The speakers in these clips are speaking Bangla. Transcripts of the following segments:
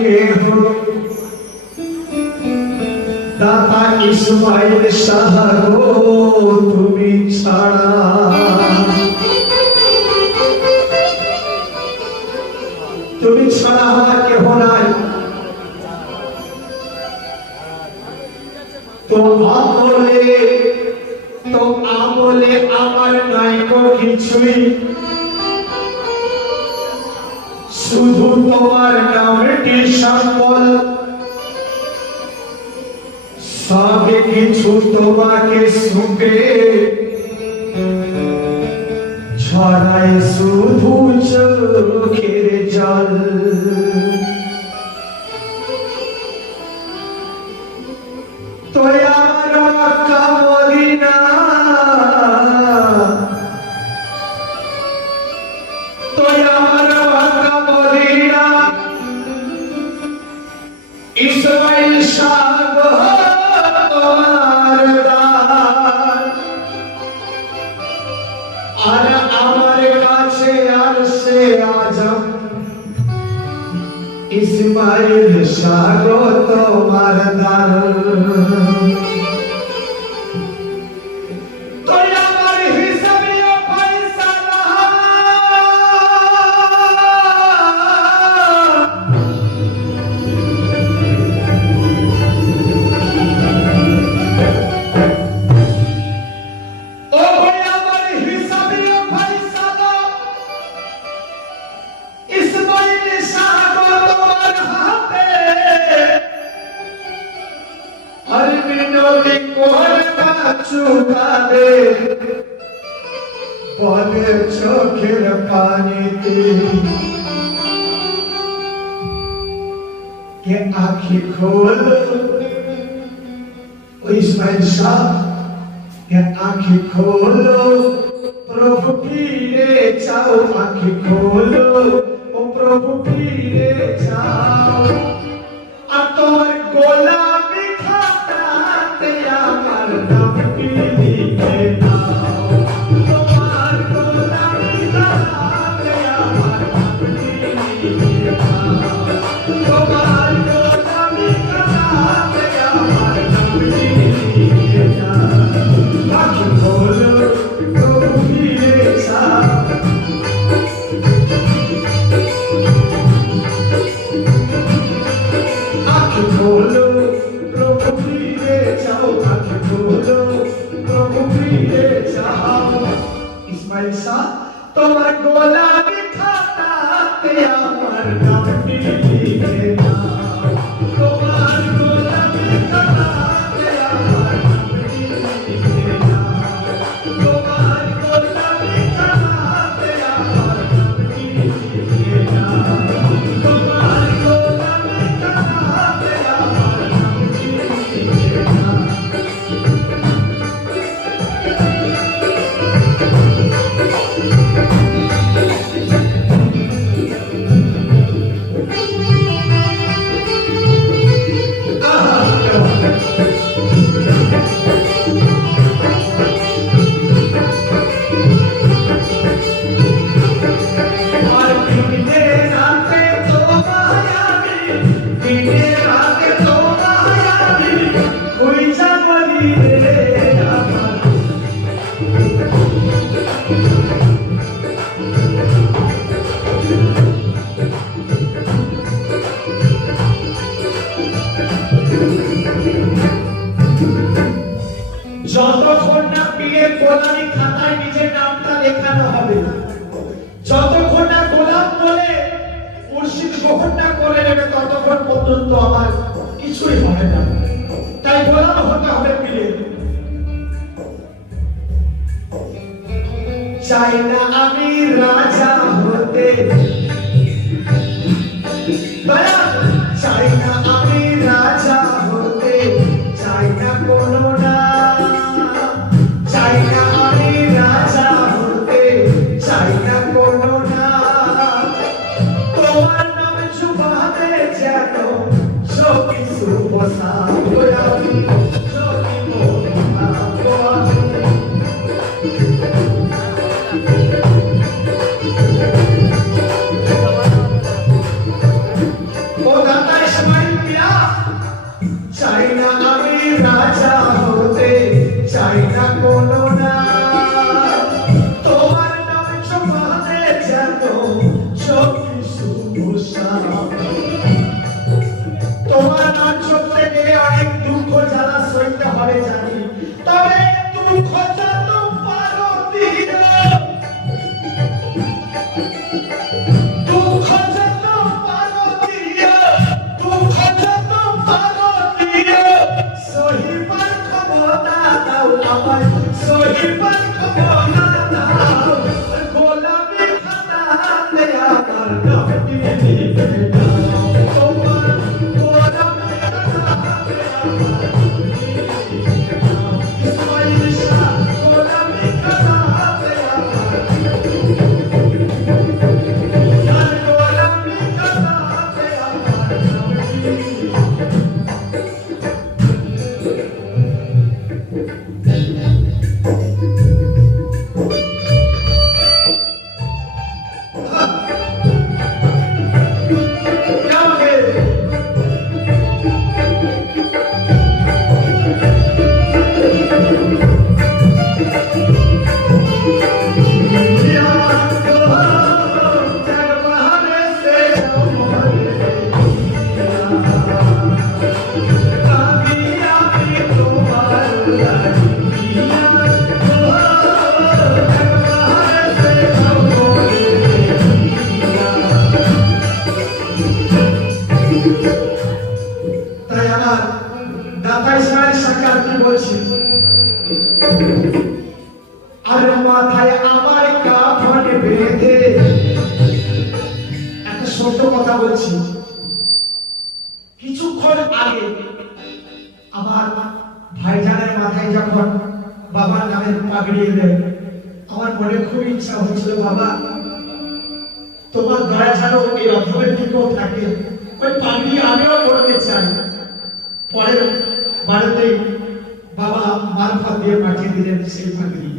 কেহ? দাতা ইসমাইল সাহা গো তুমি ছাড়া শুধু তোমার নামে টি সম্বল। সব কিছু তোমাকে সুখে ছড়ায় শুধু চোখের জল। তোমার সাগর তোমার ইসমাইল শাহ আঁখ খোলো প্রভু ফিরে চাও আঁখ খোলো ও প্রভু ফিরে চাও আর তোমার গোলা কিছুই হবে না তাই বলানো হতে হবে পিলে। চাই না আমি রাজা হতে। কিছুক্ষণ আগে আমার ভাইজানের মাথায় যখন বাবার নামের পাগড়ি এলেন আমার মনে খুব ইচ্ছা হচ্ছিল বাবা, তোমার দয়া যেন এই অথমের দিকেও থাকে। ওই পাগড়ি আমিও করতে চাই। পরের বাড়িতে বাবা মারফত দিয়ে পাঠিয়ে দিলেন সেই পাগড়ি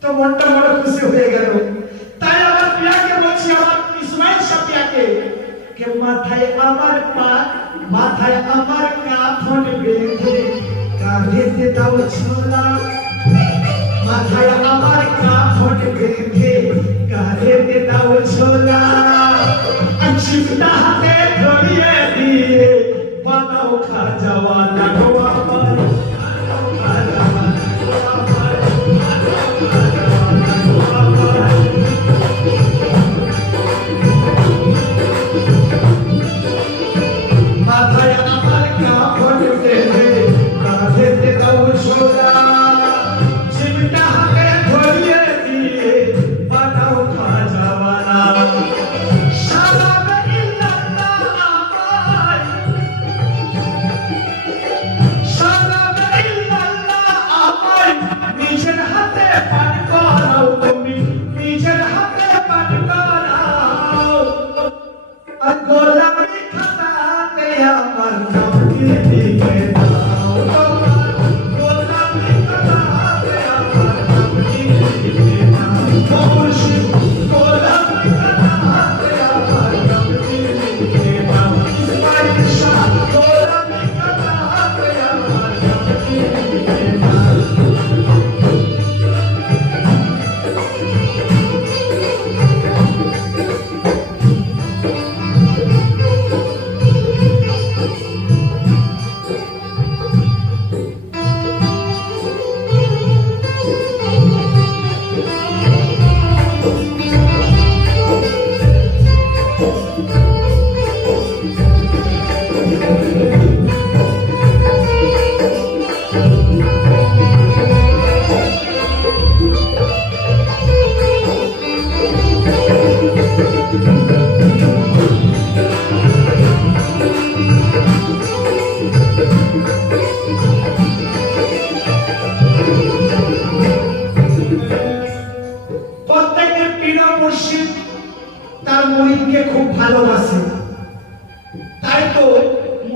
তো মনটা বড় খুশি হয়ে গেল। তাই আমার প্রিয়াকে বলছি, আমার ইসমাইল সাপিয়াকে কে মাথায় আমার পা মাথায় আমার কাফন বেঁধে কাঁধেতে দাও ছোলা। মাথায়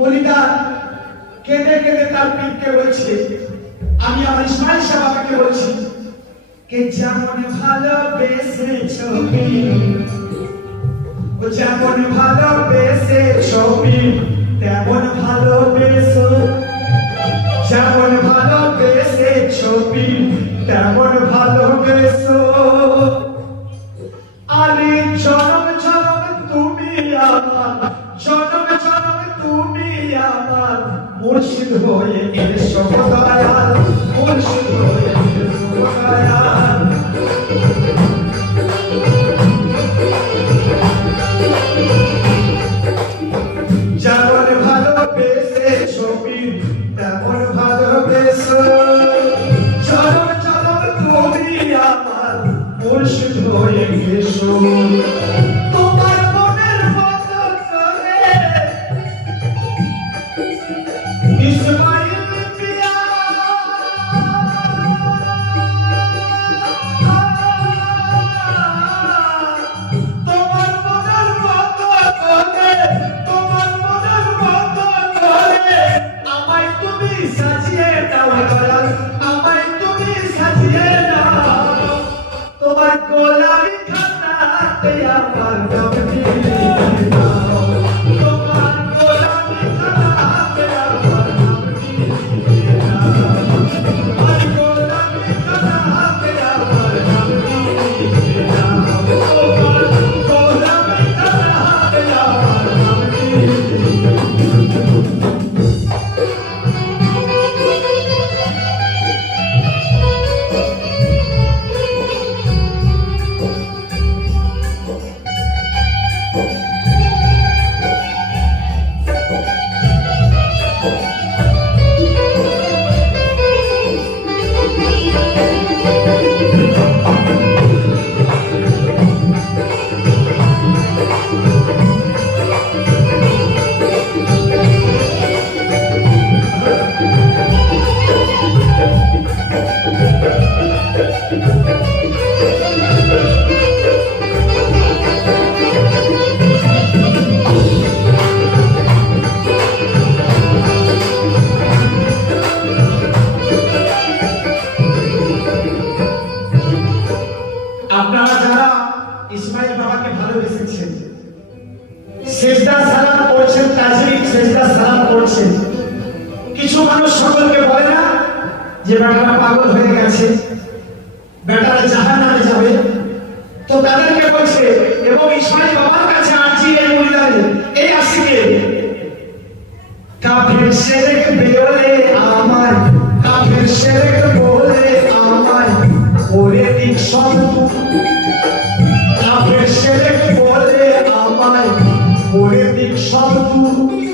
মরিদা কেঁদে কেঁদে তার পীরকে বলছে। আমি আমার ইসমাইল সাহেবকে বলছি, কে যেমন ভালোবেসে ছবি, ও যেমন ভালোবেসে ছবি, তেমন ভালোবেসো। যেমন ভালোবেসে ছবি, তেমন ভালোবেসো। আরে お城へ召し上が সেজদা সালাম করছে কিছু মানুষ সকলকে বলে না যে বেটারা পাগল হয়ে গেছে, বেটারা জাহান নামে যাবে। তো তাদেরকে বলছে, এবং ঈশ্বরের বাবার কাছে আনছি এই মহিলারে এই আসিকে কাফের সেরেকে বেরোলে আমার কাফের সেরেকে বলে আমার ওরে দিক সব। কাফের সেরেকে বলে আমার ওরে দিক সব। তুই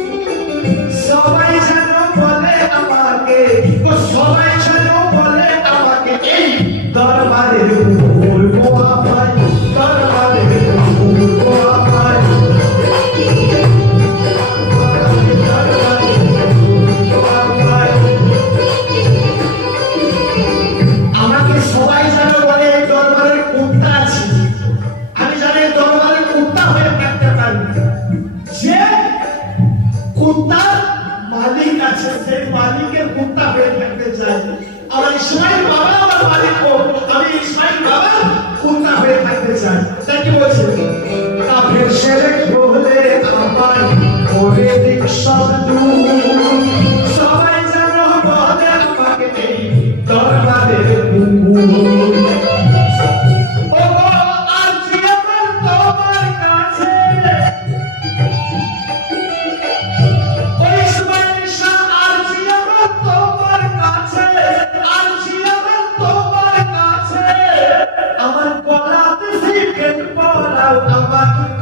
o tambaqui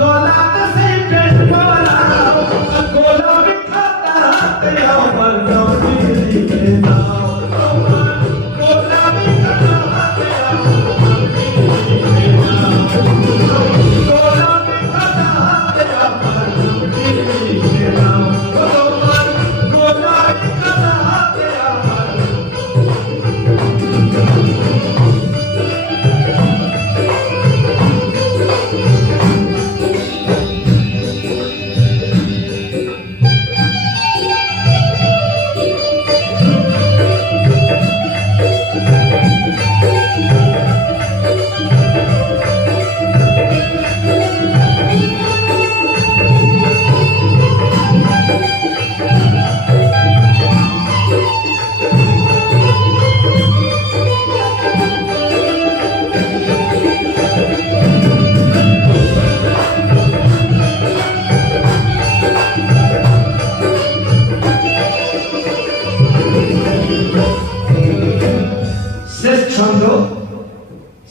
সংগ্রহ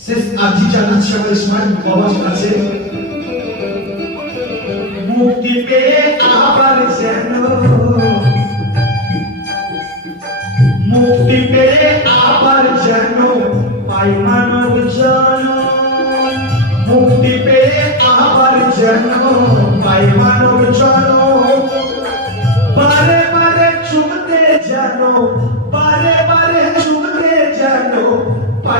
শেষ আজি জানাত সকল স্মাইল কবচ আছে। মুক্তি পেয়ে আবার যেন। মুক্তি পেয়ে আবার যেন পাই মানব জন। মুক্তি পেয়ে আবার যেন পাই মানব জন। পারে পারে চুমতে যেন পারে পারে